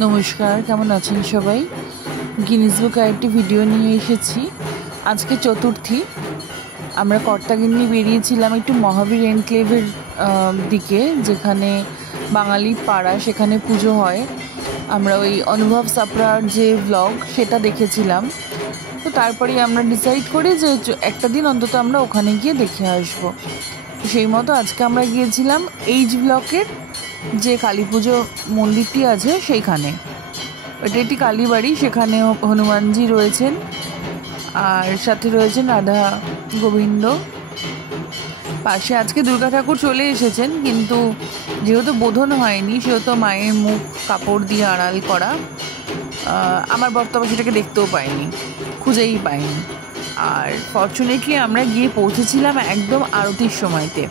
নমস্কার, কেমন আছেন সবাই? গিনিস বুকে আরেকটি ভিডিও নিয়ে এসেছি। আজকে চতুর্থী। আমরা কর্তাগিন্নি বেরিয়েছিলাম একটু মহাবীর এনক্লেভের দিকে, যেখানে বাঙালি পাড়া, সেখানে পুজো হয়। আমরা ওই অনুভব সাপড়ার যে ব্লগ সেটা দেখেছিলাম। তো তারপরেই আমরা ডিসাইড করি যে একটা দিন অন্তত আমরা ওখানে গিয়ে দেখে আসবো। সেই মতো আজকে আমরা গিয়েছিলাম এইচ ব্লকের যে কালী পুজো মন্দিরটি আছে সেইখানে। এটা একটি কালীবাড়ি, সেখানে হনুমানজি রয়েছেন আর সাথে রয়েছেন রাধা গোবিন্দ। পাশে আজকে দুর্গা ঠাকুর চলে এসেছেন, কিন্তু যেহেতু বোধন হয়নি সেহেতু মায়ের মুখ কাপড় দিয়ে আড়াল করা। আমার বক্তব্য সেটাকে দেখতেও পাইনি, খুঁজেই পাইনি। আর ফর্চুনেটলি আমরা গিয়ে পৌঁছেছিলাম একদম আরতির সময়তে।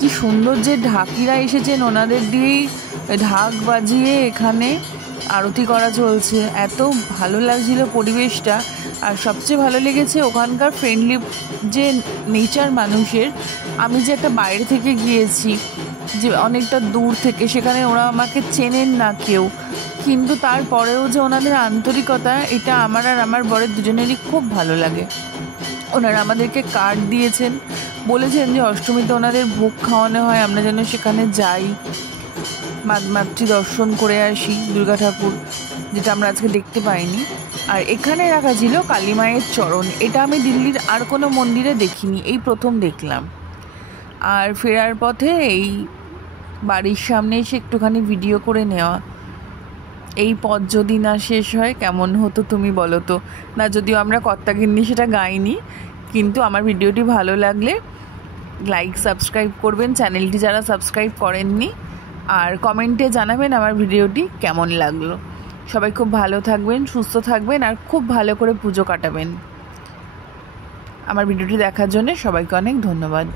কি সুন্দর যে ঢাকিরা এসেছেন, ওনাদের দিয়েই ঢাক বাজিয়ে এখানে আরতি করা চলছে। এত ভালো লাগছিল পরিবেশটা। আর সবচেয়ে ভালো লেগেছে ওখানকার ফ্রেন্ডলি যে নেচার মানুষের। আমি যে একটা বাইরে থেকে গিয়েছি, যে অনেকটা দূর থেকে, সেখানে ওরা আমাকে চেনেন না কেউ, কিন্তু তারপরেও যে ওনাদের আন্তরিকতা, এটা আমার আর আমার বরের দুজনেরই খুব ভালো লাগে। ওনারা আমাদেরকে কার্ড দিয়েছেন, বলেছেন যে অষ্টমীতে ওনাদের ভোগ খাওয়ানো হয়, আমরা যেন সেখানে যাই, মাতৃ দর্শন করে আসি দুর্গা ঠাকুর, যেটা আমরা আজকে দেখতে পাইনি। আর এখানে রাখা ছিল কালী মায়ের চরণ। এটা আমি দিল্লির আর কোনো মন্দিরে দেখিনি, এই প্রথম দেখলাম। আর ফেরার পথে এই বাড়ির সামনে এসে একটুখানি ভিডিও করে নেওয়া। এই পথ যদি না শেষ হয় কেমন হতো তুমি বলো তো? না, যদিও আমরা কর্তাগিন্নি সেটা গাইনি, কিন্তু আমার ভিডিওটি ভালো লাগলে লাইক সাবস্ক্রাইব করবেন, চ্যানেলটি যারা সাবস্ক্রাইব করেননি, আর কমেন্টে জানাবেন আমার ভিডিওটি কেমন লাগলো। সবাই খুব ভালো থাকবেন, সুস্থ থাকবেন, আর খুব ভালো করে পুজো কাটাবেন। আমার ভিডিওটি দেখার জন্য সবাইকে অনেক ধন্যবাদ।